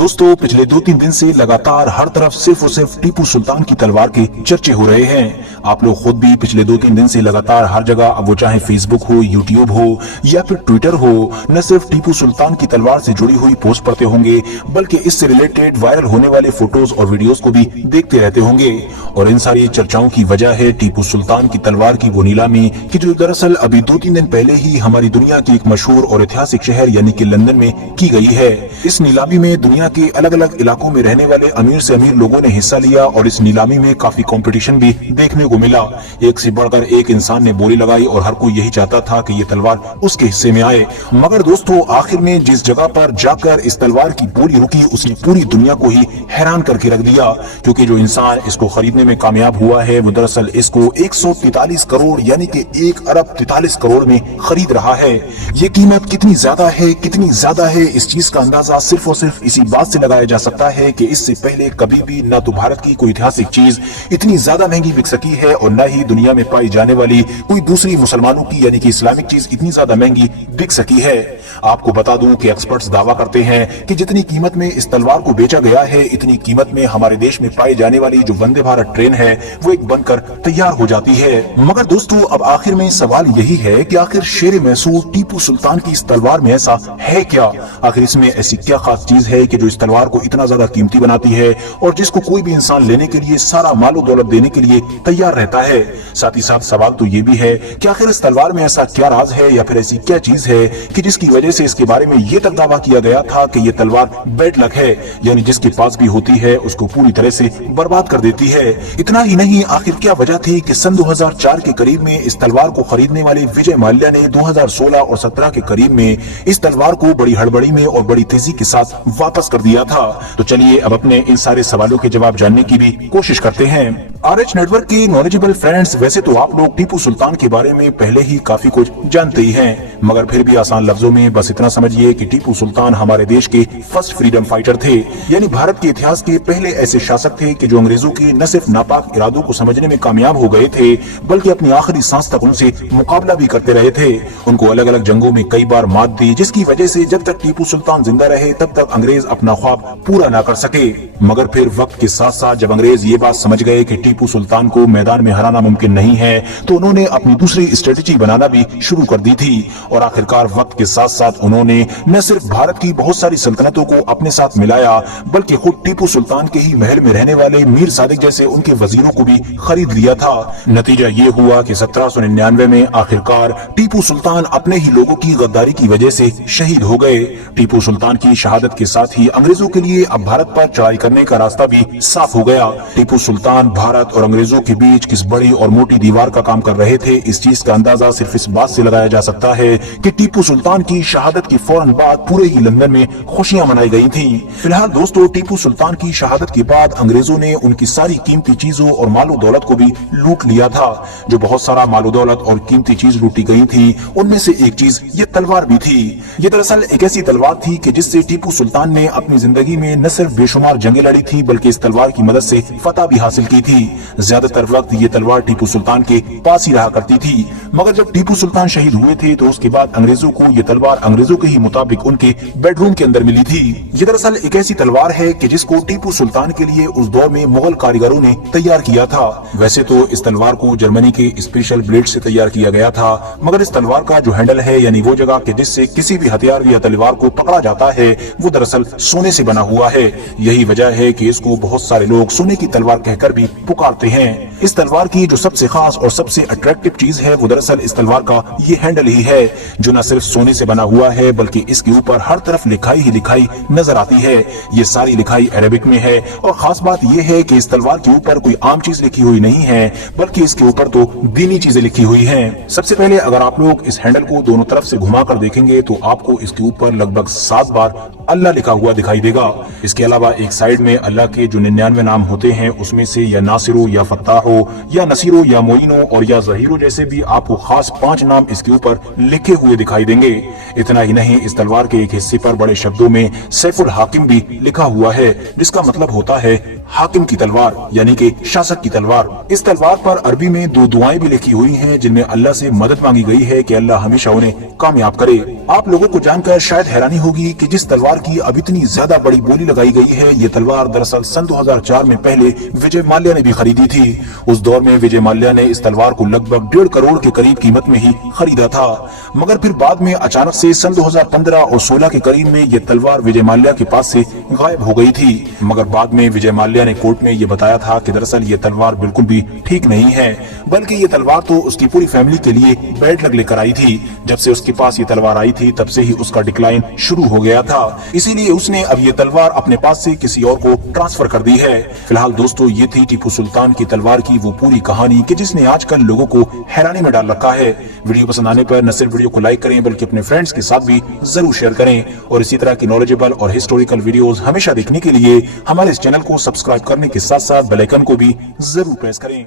दोस्तों पिछले 2-3 दिन से लगातार हर तरफ सिर्फ और सिर्फ टीपू सुल्तान की तलवार के चर्चे हो रहे हैं। आप लोग खुद भी पिछले 2-3 दिन से लगातार हर जगह, अब वो चाहे फेसबुक हो, यूट्यूब हो या फिर ट्विटर हो, न सिर्फ टीपू सुल्तान की तलवार से जुड़ी हुई पोस्ट पढ़ते होंगे बल्कि इससे रिलेटेड वायरल होने वाले फोटोज और वीडियोस को भी देखते रहते होंगे। और इन सारी चर्चाओं की वजह है टीपू सुल्तान की तलवार की वो नीलामी कि जो दरअसल अभी 2-3 दिन पहले ही हमारी दुनिया के एक मशहूर और ऐतिहासिक शहर यानी कि लंदन में की गई है। इस नीलामी में दुनिया के अलग अलग इलाकों में रहने वाले अमीर से अमीर लोगों ने हिस्सा लिया और इस नीलामी में काफी कंपटीशन भी देखने को मिला। एक से बढ़कर एक इंसान ने बोली लगाई और हर कोई यही चाहता था कि ये तलवार उसके हिस्से में आए। मगर दोस्तों आखिर में जिस जगह पर जाकर इस तलवार की बोली रुकी उसने पूरी दुनिया को ही हैरान करके रख दिया, क्योंकि जो इंसान इसको खरीदने में कामयाब हुआ है वो दरअसल इसको 143 करोड़ यानी कि 1 अरब 43 करोड़ में खरीद रहा है। ये कीमत कितनी ज्यादा है इस चीज का अंदाजा सिर्फ और सिर्फ इसी बात से लगाया जा सकता है कि इससे पहले कभी भी न तो भारत की कोई ऐतिहासिक चीज इतनी ज्यादा महंगी बिक सकी है और न ही दुनिया में पाई जाने वाली कोई दूसरी मुसलमानों की यानी कि इस्लामिक चीज इतनी ज्यादा महंगी बिक सकी है। आपको बता दूं कि एक्सपर्ट्स दावा करते हैं कि जितनी कीमत में इस तलवार को बेचा गया है इतनी कीमत में हमारे देश में पाई जाने वाली जो वंदे भारत ट्रेन है वो एक बनकर तैयार हो जाती है। मगर दोस्तों अब आखिर में सवाल यही है कि आखिर शेर मैसूर टीपू सुल्तान की इस तलवार में ऐसा है क्या? आखिर इसमें ऐसी क्या खास चीज है कि जो इस तलवार को इतना ज्यादा कीमती बनाती है और जिसको कोई भी इंसान लेने के लिए सारा मालो दौलत देने के लिए तैयार रहता है? साथ ही साथ सवाल तो ये भी है कि आखिर इस तलवार में ऐसा क्या राज है या फिर ऐसी क्या चीज है कि जिसकी वजह से इसके बारे में ये तक दावा किया गया था कि ये तलवार बैड लक है, यानी जिसके पास भी होती है उसको पूरी तरह से बर्बाद कर देती है। इतना ही नहीं, आखिर क्या वजह थी कि सन 2004 के करीब में इस तलवार को खरीदने वाले विजय माल्या ने 2016 और 17 के करीब में इस तलवार को बड़ी हड़बड़ी में और बड़ी तेजी के साथ वापस कर दिया था। तो चलिए अब अपने इन सारे सवालों के जवाब जानने की भी कोशिश करते हैं। RH नेटवर्क की नॉलेजेबल फ्रेंड्स, वैसे तो आप लोग टीपू सुल्तान के बारे में पहले ही काफी कुछ जानते ही हैं, मगर फिर भी आसान लफ्जों में बस इतना समझिए कि टीपू सुल्तान हमारे देश के फर्स्ट फ्रीडम फाइटर थे, यानी भारत के इतिहास के पहले ऐसे शासक थे कि जो अंग्रेजों के न सिर्फ नापाक इरादों को समझने में कामयाब हो गए थे बल्कि अपनी आखिरी सांस तक उनसे मुकाबला भी करते रहे थे। उनको अलग अलग जंगों में कई बार मात दी, जिसकी वजह से जब तक टीपू सुल्तान जिंदा रहे तब तक अंग्रेज अपना ख्वाब पूरा ना कर सके। मगर फिर वक्त के साथ साथ जब अंग्रेज ये बात समझ गए कि टीपू सुल्तान को मैदान में हराना मुमकिन नहीं है तो उन्होंने अपनी दूसरी स्ट्रेटेजी बनाना भी शुरू कर दी थी। और आखिरकार वक्त के साथ साथ उन्होंने न सिर्फ भारत की बहुत सारी सल्तनतों को अपने साथ मिलाया बल्कि खुद टीपू सुल्तान के ही महल में रहने वाले मीर सादिक जैसे उनके वजीरों को भी खरीद लिया था। नतीजा ये हुआ कि 1799 में आखिरकार टीपू सुल्तान अपने ही लोगों की गद्दारी की वजह से शहीद हो गए। टीपू सुल्तान की शहादत के साथ ही अंग्रेजों के लिए अब भारत पर चढ़ाई करने का रास्ता भी साफ हो गया। टीपू सुल्तान भारत और अंग्रेजों के बीच किस बड़ी और मोटी दीवार का काम कर रहे थे, इस चीज का अंदाजा सिर्फ इस बात से लगाया जा सकता है कि टीपू सुल्तान की शहादत की फौरन बाद पूरे ही लंदन में खुशियां मनाई गई थी। फिलहाल दोस्तों टीपू सुल्तान की शहादत के बाद अंग्रेजों ने उनकी सारी कीमती चीजों और मालो दौलत को भी लूट लिया था। जो बहुत सारा मालो दौलत और कीमती चीज लूटी गई थी उनमें से एक चीज ये तलवार भी थी। ये दरअसल एक ऐसी तलवार थी कि जिससे टीपू सुल्तान ने अपनी जिंदगी में न सिर्फ बेशुमार जंगें लड़ी थी बल्कि इस तलवार की मदद से फतह भी हासिल की थी। ज्यादातर वक्त ये तलवार टीपू सुल्तान के पास ही रहा करती थी, मगर जब टीपू सुल्तान शहीद हुए थे तो उसके बाद अंग्रेजों को ये तलवार अंग्रेजों के ही मुताबिक उनके बेडरूम के अंदर मिली थी। ये दरअसल एक ऐसी तलवार है कि जिसको टीपू सुल्तान के लिए उस दौर में मुगल कारीगरों ने तैयार किया था। वैसे तो इस तलवार को जर्मनी के स्पेशल ब्लेड से तैयार किया गया था, मगर इस तलवार का जो हैंडल है यानी वो जगह के जिससे किसी भी हथियार या तलवार को पकड़ा जाता है वो दरअसल सोने से बना हुआ है। यही वजह है कि इसको बहुत सारे लोग सोने की तलवार कहकर भी पुकारते हैं। इस तलवार की जो सबसे खास और सबसे अट्रैक्टिव चीज है वो दरअसल इस तलवार का ये हैंडल ही है, जो न सिर्फ सोने से बना हुआ है बल्कि इसके ऊपर हर तरफ लिखाई ही लिखाई नजर आती है। ये सारी लिखाई अरेबिक में है और खास बात ये है कि इस तलवार के ऊपर कोई आम चीज लिखी हुई नहीं है बल्कि इसके ऊपर तो दीनी चीजें लिखी हुई हैं। सबसे पहले अगर आप लोग इस हैंडल को दोनों तरफ से घुमा कर देखेंगे तो आपको इसके ऊपर लगभग 7 बार अल्लाह लिखा हुआ दिखाई देगा। इसके अलावा एक साइड में अल्लाह के जो 99 नाम होते हैं उसमें से या नासिरो या फत्ताहो या नसीरो या मोइनो और या जहीरो जैसे भी आपको खास 5 नाम इसके ऊपर लिखे हुए दिखाई देंगे। इतना ही नहीं, इस तलवार के एक हिस्से पर बड़े शब्दों में सैफुल हाकिम भी लिखा हुआ है, जिसका मतलब होता है हाकिम की तलवार यानी कि शासक की तलवार। इस तलवार पर अरबी में 2 दुआएं भी लिखी हुई हैं जिनमें अल्लाह से मदद मांगी गई है कि अल्लाह हमेशा उन्हें कामयाब करे। आप लोगों को जानकर शायद हैरानी होगी कि जिस तलवार की अब इतनी ज्यादा बड़ी बोली लगाई गई है। ये तलवार दरअसल सन 2004 में पहले विजय माल्या ने भी खरीदी थी। उस दौर में विजय माल्या ने इस तलवार को लगभग 1.5 करोड़ के करीब कीमत में ही खरीदा था, मगर फिर बाद में अचानक से सन 2015 और 16 के करीब में ये तलवार विजय माल्या के पास से गायब हो गई थी। मगर बाद में विजय माल्या ने कोर्ट में ये बताया था कि दरअसल ये तलवार बिल्कुल भी ठीक नहीं है, बल्कि ये तलवार तो उसकी पूरी फैमिली के लिए बैड लक लेकर आई थी। जब से उसके पास ये तलवार आई थी तब से ही उसका डिक्लाइन शुरू हो गया था, इसीलिए उसने अब ये तलवार अपने पास से किसी और को ट्रांसफर कर दी है। फिलहाल दोस्तों, ये थी टीपू सुल्तान की तलवार की वो पूरी कहानी कि जिसने आजकल लोगों को हैरानी में डाल रखा है। वीडियो पसंद आने पर न सिर्फ वीडियो को लाइक करें बल्कि अपने फ्रेंड्स के साथ भी जरूर शेयर करें, और इसी तरह की नॉलेजेबल और हिस्टोरिकल वीडियोस हमेशा देखने के लिए हमारे इस चैनल को सब्सक्राइब करने के साथ साथ बेल आइकन को भी जरूर प्रेस करें।